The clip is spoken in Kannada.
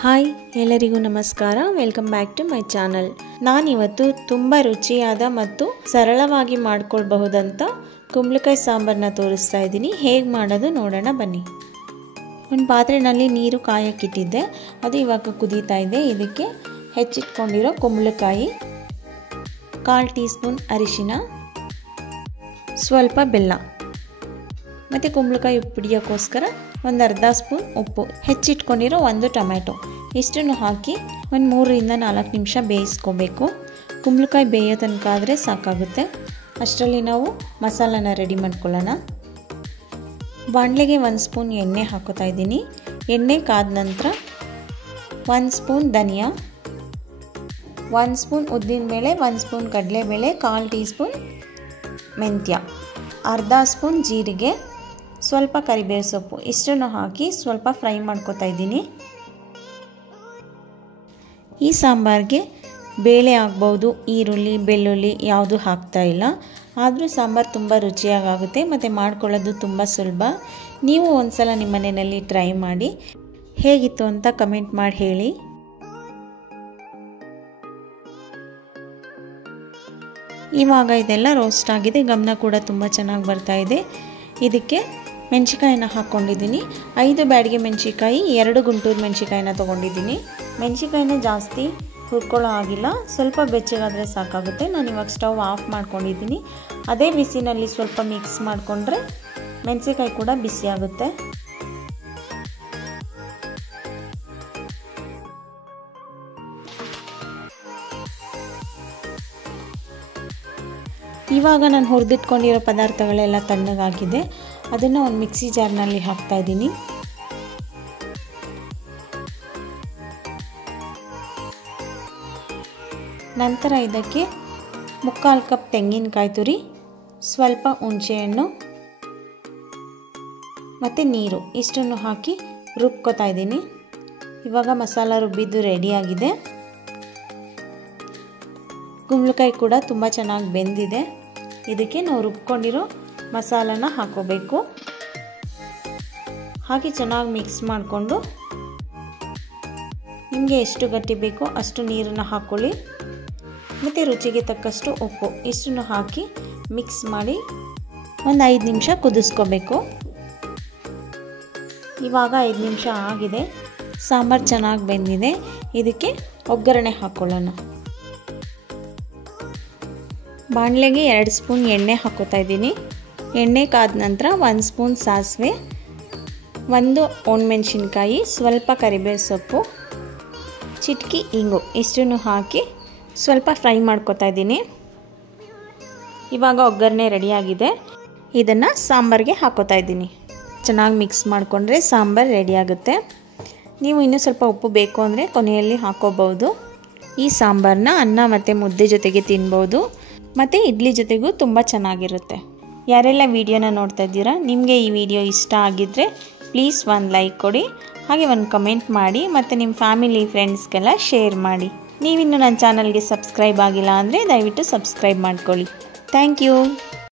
ಹಾಯ್ ಎಲ್ಲರಿಗೂ ನಮಸ್ಕಾರ, welcome back to my channel. ನಾನಿವತ್ತು ತುಂಬ ರುಚಿಯಾದ ಮತ್ತು ಸರಳವಾಗಿ ಮಾಡ್ಕೊಳ್ಬಹುದಂತ ಕುಂಬಳಕಾಯಿ ಸಾಂಬಾರನ್ನ ತೋರಿಸ್ತಾ ಇದ್ದೀನಿ. ಹೇಗೆ ಮಾಡೋದು ನೋಡೋಣ ಬನ್ನಿ. ಒಂದು ಪಾತ್ರೆಯಲ್ಲಿ ನೀರು ಕಾಯಕ್ಕಿಟ್ಟಿದ್ದೆ, ಅದು ಇವಾಗ ಕುದೀತಾ ಇದೆ. ಇದಕ್ಕೆ ಹೆಚ್ಚಿಟ್ಕೊಂಡಿರೋ ಕುಂಬಳಕಾಯಿ, 1/4 ಟೀ ಸ್ಪೂನ್ ಅರಿಶಿನ, ಸ್ವಲ್ಪ ಬೆಲ್ಲ ಮತ್ತು ಕುಂಬಳಕಾಯಿ ಉಪ್ಪಿಡಿಯೋಕ್ಕೋಸ್ಕರ ಒಂದು ಅರ್ಧ ಸ್ಪೂನ್ ಉಪ್ಪು, ಹೆಚ್ಚಿಟ್ಕೊಂಡಿರೋ 1 ಟೊಮೆಟೊ, ಇಷ್ಟನ್ನು ಹಾಕಿ ಒಂದು 3 ರಿಂದ 4 ನಿಮಿಷ ಬೇಯಿಸ್ಕೋಬೇಕು. ಕುಂಬಳಕಾಯಿ ಬೇಯೋ ತನಕ ಆದರೆ ಸಾಕಾಗುತ್ತೆ. ಅಷ್ಟರಲ್ಲಿ ನಾವು ಮಸಾಲಾನ ರೆಡಿ ಮಾಡ್ಕೊಳ್ಳೋಣ. ಬಾಣಲೆಗೆ 1 ಸ್ಪೂನ್ ಎಣ್ಣೆ ಹಾಕೋತಾ ಇದ್ದೀನಿ. ಎಣ್ಣೆ ಕಾದ ನಂತರ 1 ಸ್ಪೂನ್ ಧನಿಯಾ, 1 ಸ್ಪೂನ್ ಉದ್ದಿನಬೇಳೆ, 1 ಸ್ಪೂನ್ ಕಡಲೆಬೇಳೆ, 1/4 ಟೀ ಸ್ಪೂನ್ ಮೆಂತ್ಯ, ಅರ್ಧ ಸ್ಪೂನ್ ಜೀರಿಗೆ, ಸ್ವಲ್ಪ ಕರಿಬೇವು ಸೊಪ್ಪು, ಇಷ್ಟನ್ನು ಹಾಕಿ ಸ್ವಲ್ಪ ಫ್ರೈ ಮಾಡ್ಕೊತಾ ಇದ್ದೀನಿ. ಈ ಸಾಂಬಾರಿಗೆ ಬೇಳೆ ಆಗ್ಬೋದು, ಈರುಳ್ಳಿ, ಬೆಳ್ಳುಳ್ಳಿ ಯಾವುದು ಹಾಕ್ತಾ ಇಲ್ಲ. ಆದರೂ ಸಾಂಬಾರು ತುಂಬ ರುಚಿಯಾಗುತ್ತೆ ಮತ್ತು ಮಾಡ್ಕೊಳ್ಳೋದು ತುಂಬ ಸುಲಭ. ನೀವು ಒಂದ್ಸಲ ನಿಮ್ಮ ಮನೆಯಲ್ಲಿ ಟ್ರೈ ಮಾಡಿ, ಹೇಗಿತ್ತು ಅಂತ ಕಮೆಂಟ್ ಮಾಡಿ ಹೇಳಿ. ಇವಾಗ ಇದೆಲ್ಲ ರೋಸ್ಟ್ ಆಗಿದೆ, ಗಮನ ಕೂಡ ತುಂಬ ಚೆನ್ನಾಗಿ ಬರ್ತಾ ಇದೆ. ಇದಕ್ಕೆ ಮೆಣಸಿಕಾಯಿನ ಹಾಕ್ಕೊಂಡಿದ್ದೀನಿ. 5 ಬ್ಯಾಡಿಗೆ ಮೆಣಸಿಕಾಯಿ, 2 ಗುಂಟೂರು ಮೆಣಸಿಕಾಯಿನ ತೊಗೊಂಡಿದ್ದೀನಿ. ಮೆಣಸಿಕಾಯಿನ ಜಾಸ್ತಿ ಹುರ್ಕೊಳ್ಳೋ ಆಗಿಲ್ಲ, ಸ್ವಲ್ಪ ಬೆಚ್ಚಗಾದರೆ ಸಾಕಾಗುತ್ತೆ. ನಾನು ಇವಾಗ ಸ್ಟವ್ ಆಫ್ ಮಾಡ್ಕೊಂಡಿದ್ದೀನಿ. ಅದೇ ಬಿಸಿನಲ್ಲಿ ಸ್ವಲ್ಪ ಮಿಕ್ಸ್ ಮಾಡಿಕೊಂಡ್ರೆ ಮೆಣಸಿಕಾಯಿ ಕೂಡ ಬಿಸಿ ಆಗುತ್ತೆ. ಇವಾಗ ನಾನು ಹುರಿದಿಟ್ಕೊಂಡಿರೋ ಪದಾರ್ಥಗಳೆಲ್ಲ ತಣ್ಣಗಾಗಿದೆ. ಅದನ್ನು ಒಂದು ಮಿಕ್ಸಿ ಜಾರ್ನಲ್ಲಿ ಹಾಕ್ತಾ ಇದ್ದೀನಿ. ನಂತರ ಇದಕ್ಕೆ 3/4 ಕಪ್ ತೆಂಗಿನಕಾಯಿ ತುರಿ, ಸ್ವಲ್ಪ ಹುಣಸೆಹಣ್ಣು ಮತ್ತು ನೀರು, ಇಷ್ಟನ್ನು ಹಾಕಿ ರುಬ್ಕೋತಾ ಇದ್ದೀನಿ. ಇವಾಗ ಮಸಾಲ ರುಬ್ಬಿದ್ದು ರೆಡಿಯಾಗಿದೆ. ಕುಂಬಳಕಾಯಿ ಕೂಡ ತುಂಬ ಚೆನ್ನಾಗಿ ಬೆಂದಿದೆ. ಇದಕ್ಕೆ ನಾವು ರುಬ್ಕೊಂಡಿರೋ ಮಸಾಲನ ಹಾಕೋಬೇಕು. ಹಾಗೆ ಚೆನ್ನಾಗಿ ಮಿಕ್ಸ್ ಮಾಡಿಕೊಂಡು ನಿಮಗೆ ಎಷ್ಟು ಗಟ್ಟಿ ಬೇಕೋ ಅಷ್ಟು ನೀರನ್ನು ಹಾಕ್ಕೊಳ್ಳಿ ಮತ್ತು ರುಚಿಗೆ ತಕ್ಕಷ್ಟು ಉಪ್ಪು, ಇಷ್ಟನ್ನು ಹಾಕಿ ಮಿಕ್ಸ್ ಮಾಡಿ ಒಂದು 5 ನಿಮಿಷ ಕುದಿಸ್ಕೋಬೇಕು. ಇವಾಗ 5 ನಿಮಿಷ ಆಗಿದೆ, ಸಾಂಬಾರು ಚೆನ್ನಾಗಿ ಬೆಂದಿದೆ. ಇದಕ್ಕೆ ಒಗ್ಗರಣೆ ಹಾಕ್ಕೊಳ್ಳೋಣ. ಬಾಣಲೆಗೆ 2 ಸ್ಪೂನ್ ಎಣ್ಣೆ ಹಾಕೋತಾ ಇದ್ದೀನಿ. ಎಣ್ಣೆ ಕಾದ ನಂತರ 1 ಸ್ಪೂನ್ ಸಾಸಿವೆ, 1 ಒಣಮೆಣಸಿನ್ಕಾಯಿ, ಸ್ವಲ್ಪ ಕರಿಬೇವು ಸೊಪ್ಪು, ಚಿಟಕಿ ಇಂಗು, ಇಷ್ಟನ್ನು ಹಾಕಿ ಸ್ವಲ್ಪ ಫ್ರೈ ಮಾಡ್ಕೊತಾ ಇದ್ದೀನಿ. ಇವಾಗ ಒಗ್ಗರಣೆ ರೆಡಿಯಾಗಿದೆ. ಇದನ್ನು ಸಾಂಬಾರಿಗೆ ಹಾಕೋತಾ ಇದ್ದೀನಿ. ಚೆನ್ನಾಗಿ ಮಿಕ್ಸ್ ಮಾಡಿಕೊಂಡ್ರೆ ಸಾಂಬಾರು ರೆಡಿಯಾಗುತ್ತೆ. ನೀವು ಇನ್ನೂ ಸ್ವಲ್ಪ ಉಪ್ಪು ಬೇಕು ಅಂದರೆ ಕೊನೆಯಲ್ಲಿ ಹಾಕೋಬಹುದು. ಈ ಸಾಂಬಾರನ್ನ ಅನ್ನ ಮತ್ತು ಮುದ್ದೆ ಜೊತೆಗೆ ತಿನ್ಬೋದು ಮತ್ತು ಇಡ್ಲಿ ಜೊತೆಗೂ ತುಂಬ ಚೆನ್ನಾಗಿರುತ್ತೆ. ಯಾರೆಲ್ಲ ವಿಡಿಯೋನ ನೋಡ್ತಾ ಇದ್ದೀರಾ, ನಿಮಗೆ ಈ ವಿಡಿಯೋ ಇಷ್ಟ ಆಗಿದ್ದರೆ ಪ್ಲೀಸ್ ಒಂದು ಲೈಕ್ ಕೊಡಿ, ಹಾಗೆ ಒಂದು ಕಮೆಂಟ್ ಮಾಡಿ ಮತ್ತು ನಿಮ್ಮ ಫ್ಯಾಮಿಲಿ ಫ್ರೆಂಡ್ಸ್ಗೆಲ್ಲ ಶೇರ್ ಮಾಡಿ. ನೀವಿನ್ನೂ ನನ್ನ ಚಾನಲ್ಗೆ ಸಬ್ಸ್ಕ್ರೈಬ್ ಆಗಿಲ್ಲ ಅಂದರೆ ದಯವಿಟ್ಟು ಸಬ್ಸ್ಕ್ರೈಬ್ ಮಾಡ್ಕೊಳ್ಳಿ. Thank you.